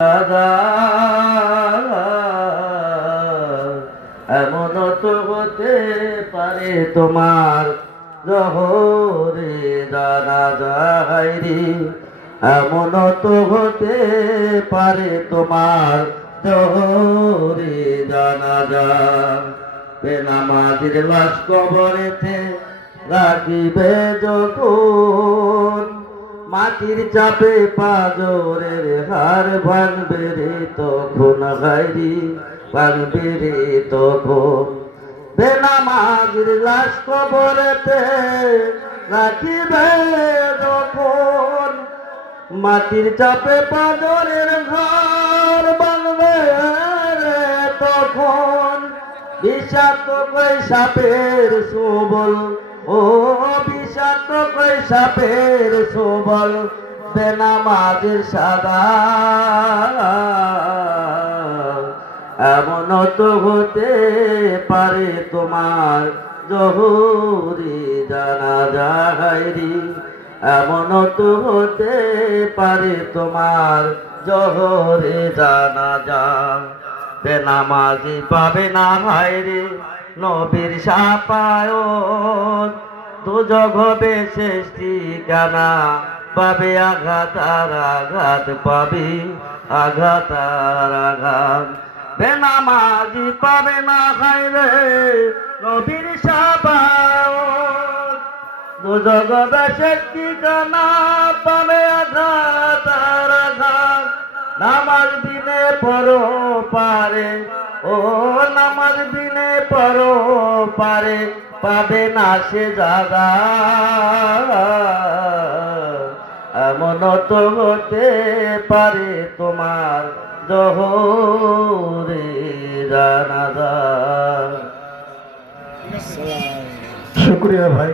দাদা এমন তো হতে পারে তোমার জহরে জানা যায় রে, এমন তো হতে পারে তোমার জহরে জানা যায়। বেনামাজির লাশ কবরেতে রাখিবে যখন, মাটির চাপে পাজরের হার ভাঙবে রে তখন, হাইরি ভাঙবে রে তখন। বেনামাজির লাশ কবরেতে রাখিবে যখন, মাটির চাপে পাজরের হার ভাঙবে রে তখন। বিষাক্ত কই সাপের সবল, ও বিষাক্ত কই সাপের সবল, বেনামাজির সাদা এমন তো হতে পারে তোমার জহরে জানা যায় রে, এমন তো হতে পারে তোমার জহরে জানা যায়। বেনামাজি পাবে না হায়রে নবীর শাফায়াত, দুজক হবে শেষ ঠিকানা, পাবে আঘাত আর আঘাত, পাবে আঘাত আর আঘাত। বেনামাজি পাবে না হায়রে নবীর শাফায়াত, দুজক হবে শেষ ঠিকানা, পাবে আঘাত আর আঘাত। নামাজ দিনে পড়ো পারে, ও নামাজ দিনে পড়ো পারে, পাবে না সে জাগা এমন তো হতে পারে তোমার জহরে জানাজা। শুক্রিয়া ভাই।